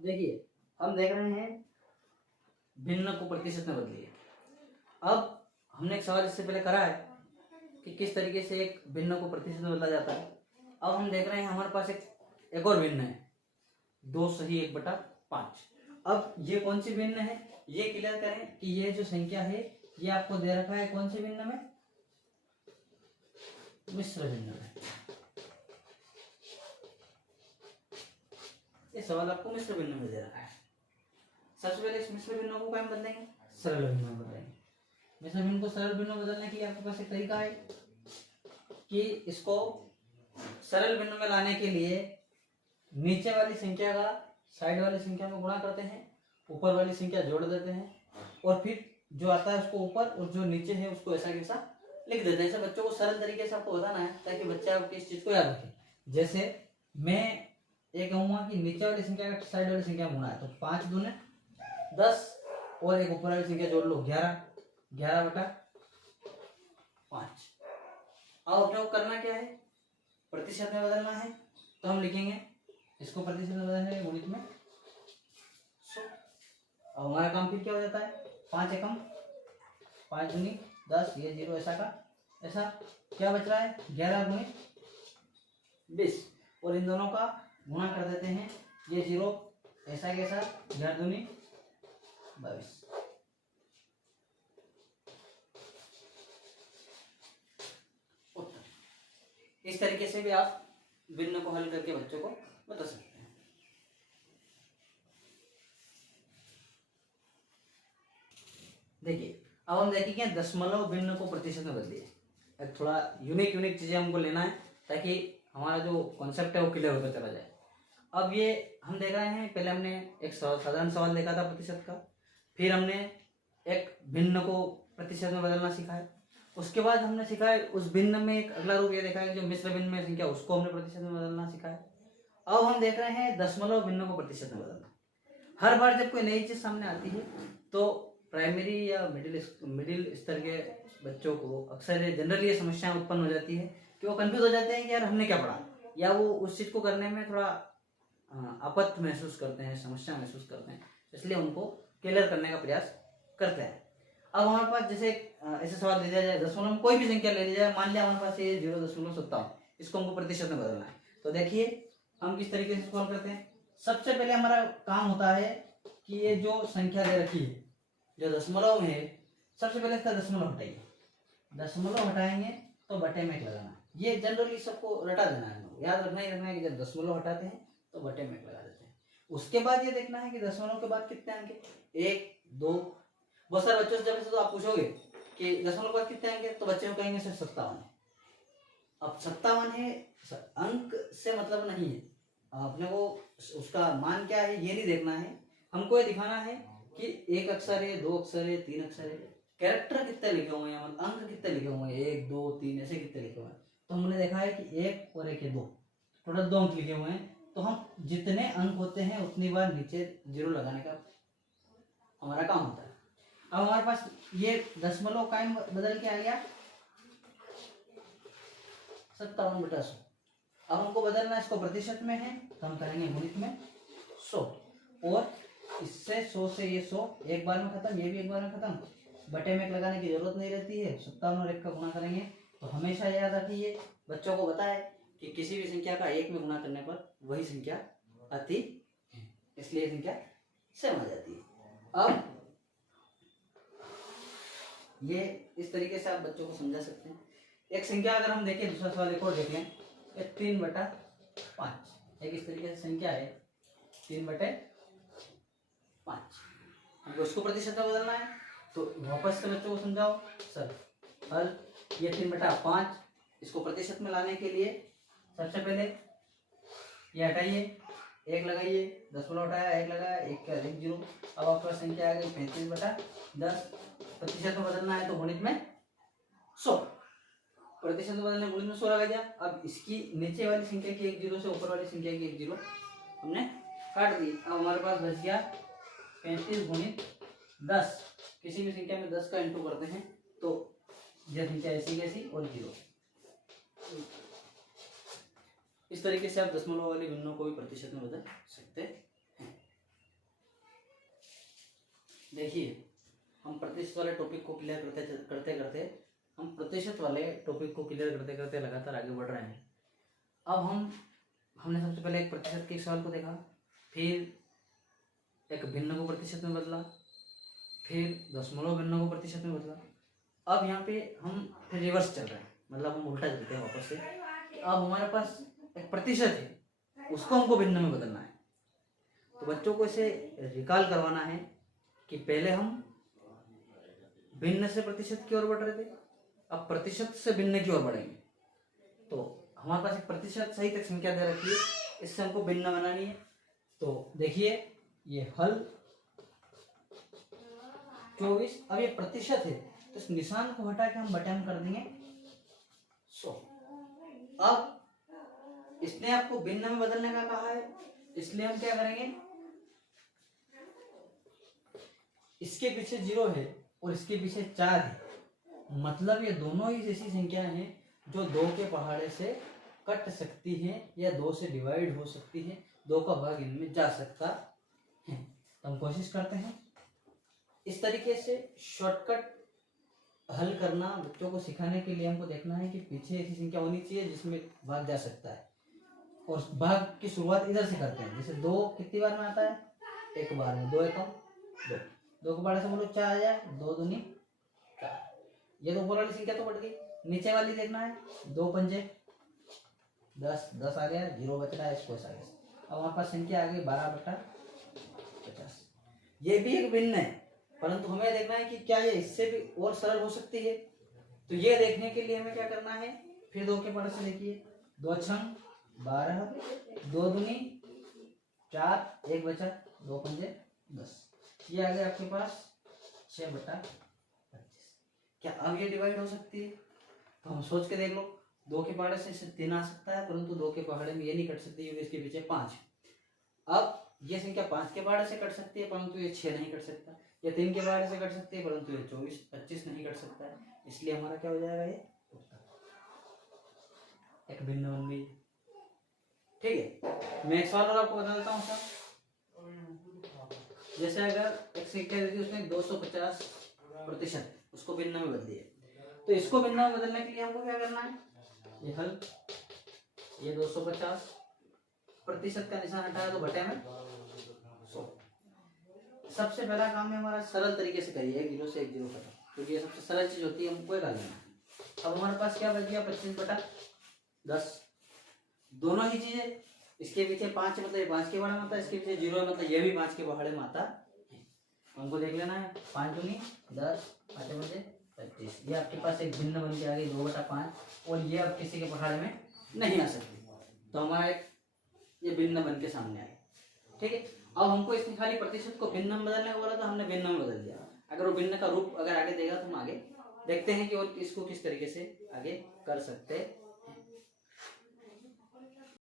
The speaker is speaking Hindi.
देखिए हम देख रहे हैं भिन्न को प्रतिशत में बदलिए। अब हमने एक सवाल इससे पहले करा है कि किस तरीके से एक भिन्न को प्रतिशत में बदला जाता है। अब हम देख रहे हैं हमारे पास एक और भिन्न है, 2 सही 1/5। अब ये कौन सी भिन्न है ये क्लियर करें कि ये जो संख्या है ये आपको दे रखा है कौन सी भिन्न में, मिश्र भिन्न में। ये सवाल आपको मिश्र भिन्न में दे रखा है। सबसे पहले इस मिश्र भिन्न को क्या बदलेंगे, सरल भिन्न में बदलेंगे। मिश्र भिन्न को सरल भिन्न में बदलने के लिए आपके पास एक तरीका है कि इसको सरल भिन्न में लाने के लिए नीचे वाली संख्या का साइड वाली संख्या में गुणा करते हैं, ऊपर वाली संख्या जोड़ देते हैं और फिर जो आता है उसको ऊपर और जो नीचे है उसको ऐसा कैसा लिख देते हैं। ऐसे बच्चों को सरल तरीके से आपको बताना है ताकि बच्चे आपकी इस चीज को याद रखें। जैसे मैं ये कहूंगा कि नीचे वाली संख्या का साइड वाली संख्या में गुणा है तो 5 दूने 10 और एक ऊपर वाली संख्या जोड़ लो 11, 11/5। अब अपने को करना क्या है, प्रतिशत में बदलना है। तो हम लिखेंगे इसको प्रतिशत में बदलने गुणित में 100। अब हमारा काम फिर क्या हो जाता है, 5 एकम 5 दूनी 10, ये 0 ऐसा का ऐसा, क्या बच रहा है 11 गुणित 20 और इन दोनों का गुणा कर देते हैं, ये 0 ऐसा कैसा 11 दूनी 22। इस तरीके से भी आप भिन्न को हल करके बच्चों को बता सकते हैं। देखिए अब हम देखेंगे दशमलव भिन्न को प्रतिशत में बदलिए। थोड़ा यूनिक चीजें हमको लेना है ताकि हमारा जो कॉन्सेप्ट है वो क्लियर होता चला जाए। अब ये हम देख रहे हैं, पहले हमने एक साधारण सवाल देखा था प्रतिशत का, फिर हमने एक भिन्न को प्रतिशत में बदलना सीखा है, उसके बाद हमने सीखा है उस भिन्न में एक अगला रूप ये देखा है कि जो मिश्र भिन्न में संख्या उसको हमने प्रतिशत में बदलना सीखा है। अब हम देख रहे हैं दशमलव भिन्न को प्रतिशत में बदलना। हर बार जब कोई नई चीज सामने आती है तो प्राइमरी या मिडिल स्तर के बच्चों को अक्सर जनरली ये समस्याएं उत्पन्न हो जाती है कि वो कंफ्यूज हो जाते हैं कि यार हमने क्या पढ़ा, या वो उस चीज को करने में थोड़ा आपत्ति महसूस करते हैं, समस्या महसूस करते हैं, इसलिए उनको क्लियर करने का प्रयास करते हैं। अब हमारे पास जैसे ऐसे सवाल दे दिया जाए, दशमलव में कोई भी संख्या ले ली जाए, मान लिया हमारे पास ये 0.57, इसको हमको प्रतिशत में बदलना है। तो देखिए हम किस तरीके से सॉल्व करते हैं। सबसे पहले हमारा काम होता है कि ये जो संख्या दे रखी है जो दशमलव में है, सबसे पहले इसका दशमलव हटाइए। दशमलव हटाएंगे तो बटे में एक लगाना, ये जनरली सबको रटा देना है, याद रखना ही रखना है कि जब दशमलव हटाते हैं तो बटे में एक लगा देते हैं। उसके बाद ये देखना है कि दशमलव के बाद कितने अंक है, 1 2। बहुत सारे बच्चों से जब तो आप पूछोगे कि दशमलव के बाद कितने अंक है तो बच्चे को कहेंगे सिर्फ 57 है। अब 57 है, अंक से मतलब नहीं है, अपने को उसका मान क्या है ये नहीं देखना है, हमको ये दिखाना है कि 1 अक्षर है, 2 अक्षर है, 3 अक्षर है, कैरेक्टर कितने लिखे हुए हैं, मतलब अंक कितने लिखे हुए हैं, 1 2 3 ऐसे कितने लिखे हुए हैं। तो हमने देखा है कि 1 और 1 है 2, टोटल 2 अंक लिखे हुए हैं। तो हम जितने अंक होते हैं उतनी बार नीचे 0 लगाने का हमारा काम होता है। अब हमारे पास ये दशमलव कायम बदल के आ गया 57/100। अब हमको बदलना इसको प्रतिशत में है तो हम करेंगे गुणित में 100, और इससे 100 से ये 100 एक बार में खत्म, ये भी एक बार में खत्म, बटे में एक लगाने की जरूरत नहीं रहती है। 57 और 1 का गुणा करेंगे तो हमेशा याद रखिए, बच्चों को बताए कि किसी भी संख्या का 1 में गुणा करने पर वही संख्या आती है, इसलिए संख्या सेम आ जाती है। अब ये इस तरीके से आप बच्चों को समझा सकते हैं। एक संख्या अगर हम देखें, दूसरा सवाल एक और देख लें, 3/5, एक इस तरीके से संख्या है 3/5, हमको इसको प्रतिशत में बदलना है। तो वापस से बच्चों को समझाओ सर हल, ये 3/5 इसको प्रतिशत में लाने के लिए सबसे पहले ये हटाइए, 1 लगाइए, दशमलव हटाया 1 लगाया, 1 का 1 0। अब आपका संख्या आ गई 35/10। प्रतिशत में बदलना है तो गुणित में 100, प्रतिशत में बदलने गुणित में 100 लगा दिया। अब इसकी नीचे वाली संख्या की 1 0 से ऊपर वाली संख्या की 1 0 हमने काट दी। अब हमारे पास बच गया 35 गुणित 10। किसी भी संख्या में 10 का इंटू करते हैं तो यह संख्या ऐसी कैसी और 0। इस तरीके से आप दशमलव वाली भिन्नों को भी प्रतिशत में बदल सकते हैं। देखिए, हम प्रतिशत वाले टॉपिक को क्लियर करते करते हम प्रतिशत वाले टॉपिक को क्लियर करते करते लगातार आगे बढ़ रहे हैं। अब हमने सबसे पहले एक प्रतिशत के सवाल को देखा, फिर एक भिन्न को प्रतिशत में बदला, फिर दशमलव भिन्न को प्रतिशत में बदला। अब यहाँ पे हम फिर रिवर्स चल रहे हैं, मतलब हम उल्टा चलते हैं वापस से। अब हमारे पास एक प्रतिशत है, उसको हमको भिन्न में बदलना है। तो बच्चों को इसे रिकॉल करवाना है कि पहले हम भिन्न से प्रतिशत की ओर बढ़ रहे थे, अब प्रतिशत से भिन्न की ओर बढ़ेंगे। तो हमारे पास एक प्रतिशत सही तक संख्या दे रखी है, इससे हमको भिन्न बनानी है। तो देखिए ये हल 24। अब ये प्रतिशत है तो इस निशान को हटा के हम बटे में कर देंगे 100। अब इसने आपको भिन्न में बदलने का कहा है, इसलिए हम क्या करेंगे, इसके पीछे 0 है और इसके पीछे 4 है, मतलब ये दोनों ही ऐसी संख्या हैं जो 2 के पहाड़े से कट सकती हैं या 2 से डिवाइड हो सकती है, 2 का भाग इनमें जा सकता है। तो हम कोशिश करते हैं इस तरीके से शॉर्टकट हल करना। बच्चों को सिखाने के लिए हमको देखना है कि पीछे ऐसी संख्या होनी चाहिए जिसमें भाग जा सकता है, और भाग की शुरुआत इधर से करते हैं। जैसे 2 कितनी बार में आता है, एक बार में। 2 एकम 2, 2 के पहाड़े से बोलो 4 आ जाए, 2 दूनी 4। ये तो ऊपर वाली संख्या तो बढ़ गई, नीचे वाली देखना है। 2 पंजे 10, 10 आ गया, 0 बच रहा है, इसको ऐसा गया। अब हमारे पास संख्या आ गई 12/50। ये भी एक भिन्न है, परंतु हमें देखना है कि क्या ये इससे भी और सरल हो सकती है। तो ये देखने के लिए हमें क्या करना है, फिर 2 के पहाड़े से देखिए, 2 छंग 12, 2 दूनी 4, 1 बचा, 2 पंजे 10। ये आ गया आपके पास 6/25। क्या अब ये डिवाइड हो सकती है? तो हम सोच के देख लो, 2 के पहाड़े से 3 आ सकता है, परंतु 2 के पहाड़े में ये नहीं कट सकती क्योंकि इसके पीछे 5। अब ये संख्या 5 के पहाड़े से कट सकती है, परंतु ये 6 नहीं कट सकता। ये 3 के पहाड़े से कट सकती है, परंतु ये 24, 25 नहीं कट सकता है। इसलिए हमारा क्या हो जाएगा, ये एक भिन्न बन गई। ठीक है, मैं एक सवाल और आपको बता देता हूँ सर। जैसे अगर एक संख्या दी थी उसने 250%, उसको भिन्न में बदलिए, तो इसको भिन्न में बदलने के लिए हमको क्या करना है, ये हल, ये 250% का निशान हटाया तो बटे में 100। सबसे पहला काम है हमारा, सरल तरीके से करिए, 1 0 से 1 0 कटा, क्योंकि ये सबसे सरल चीज होती है, हमको ये करना है। अब हमारे पास क्या बच गया, 25/10। दोनों ही चीजें, इसके पीछे 5 मतलब ये 5 के पहाड़े में आता है, इसके पीछे 0 मतलब ये भी 5 के पहाड़े में आता है। हमको देख लेना है, 5 दूनी 10, 5 बजे 25। ये आपके पास एक भिन्न बन के आ गई 2/5, और ये अब किसी के पहाड़े में नहीं आ सकती, तो हमारा एक ये भिन्न बन के सामने आए। ठीक है, अब हमको इसने खाली प्रतिशत को भिन्न में बदलने को बोला, तो हमने भिन्न में बदल दिया। अगर वो भिन्न का रूप अगर आगे देगा तो हम आगे देखते हैं कि और इसको किस तरीके से आगे कर सकते